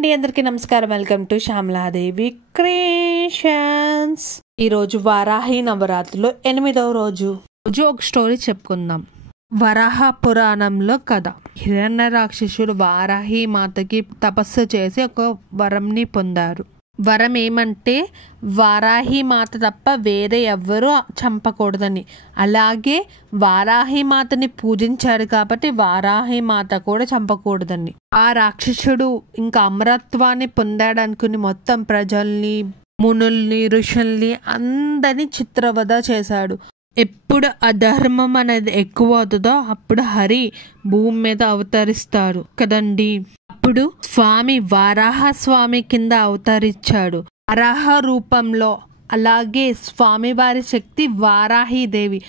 అండి, అందరికీ నమస్కారం. Welcome to Shyamala Devi creations. ఈరోజు వారాహి నవరాత్రిలో 8వ రోజు ఒక స్టోరీ చెప్పుకుందాం. వరాహ పురాణంలో కథ. హిరణ్య రాక్షసుడు వారాహి మాతకి తపస్సు చేసి ఒక వరంని పొందారు. వరం ఏమంటే వారాహి మాత తప్ప వేరే ఎవ్వరూ చంపకూడదని. అలాగే వారాహి మాతని పూజించాడు కాబట్టి వారాహి మాత కూడా చంపకూడదని. ఆ రాక్షసుడు ఇంకా అమరత్వాన్ని పొందాడు అనుకుని మొత్తం ప్రజల్ని, మునుల్ని, ఋషుల్ని అందరినీ చిత్రవధ చేశాడు. ఎప్పుడు అధర్మం అనేది ఎక్కువ అవుతుందో అప్పుడు హరి భూమి మీద అవతరిస్తాడు కదండి. అప్పుడు స్వామి వారాహ స్వామి కింద అవతరించాడు వరాహ రూపంలో. అలాగే స్వామి వారి శక్తి వారాహీదేవి,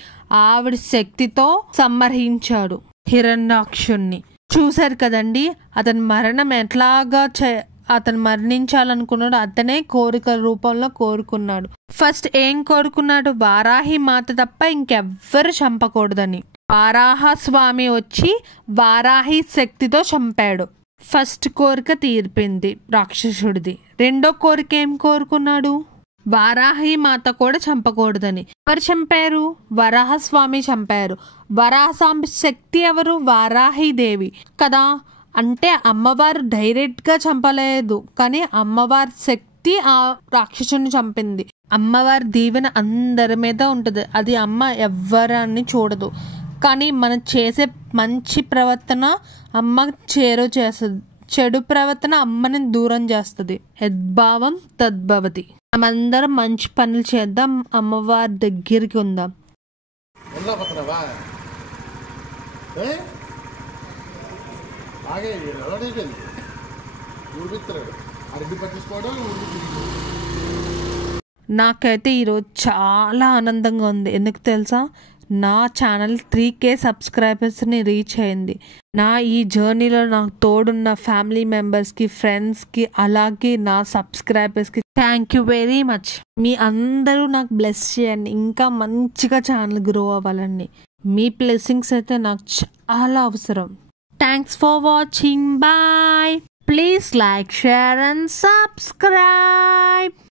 ఆవిడ శక్తితో సంహరించాడు హిరణ్యాక్షుణ్ణి. చూశారు కదండి, అతని మరణం ఎట్లాగా అతను మరణించాలనుకున్నాడు. అతనే కోరిక రూపంలో కోరుకున్నాడు. ఫస్ట్ ఏం కోరుకున్నాడు? వారాహి మాత తప్ప ఇంకెవ్వరు చంపకూడదని. వారాహ స్వామి వచ్చి వారాహి శక్తితో చంపాడు. ఫస్ట్ కోరిక తీర్పింది రాక్షసుడిది. రెండో కోరిక ఏం కోరుకున్నాడు? వారాహి మాత కూడా చంపకూడదని. ఎవరు చంపారు? వరాహ స్వామి చంపారు. వరాహ స్వామి శక్తి ఎవరు? వారాహీదేవి కదా. అంటే అమ్మవారు డైరెక్ట్గా చంపలేదు, కానీ అమ్మవారి శక్తి ఆ రాక్షసుని చంపింది. అమ్మవారి దీవెన అందరి మీద ఉంటుంది. అది అమ్మ ఎవ్వరాన్ని చూడదు, కానీ మనం చేసే మంచి ప్రవర్తన అమ్మ చేరువ చేస్తుంది, చెడు ప్రవర్తన అమ్మని దూరం చేస్తుంది. యద్భావం తద్భవతి. మనమందరం మంచి పనులు చేద్దాం, అమ్మవారి దగ్గరికి ఉందాం. నాకైతే ఈరోజు చాలా ఆనందంగా ఉంది. ఎందుకు తెలుసా? నా ఛానల్ 3K సబ్స్క్రైబర్స్ని రీచ్ అయింది. నా ఈ జర్నీలో నాకు తోడున్న ఫ్యామిలీ మెంబర్స్కి, ఫ్రెండ్స్కి, అలాగే నా సబ్స్క్రైబర్స్కి థ్యాంక్ యూ వెరీ మచ్. మీ అందరూ నాకు బ్లెస్ చేయండి, ఇంకా మంచిగా ఛానల్ గ్రో అవ్వాలండి. మీ బ్లెస్సింగ్స్ అయితే నాకు చాలా అవసరం. Thanks for watching. Bye. Please like, share and subscribe.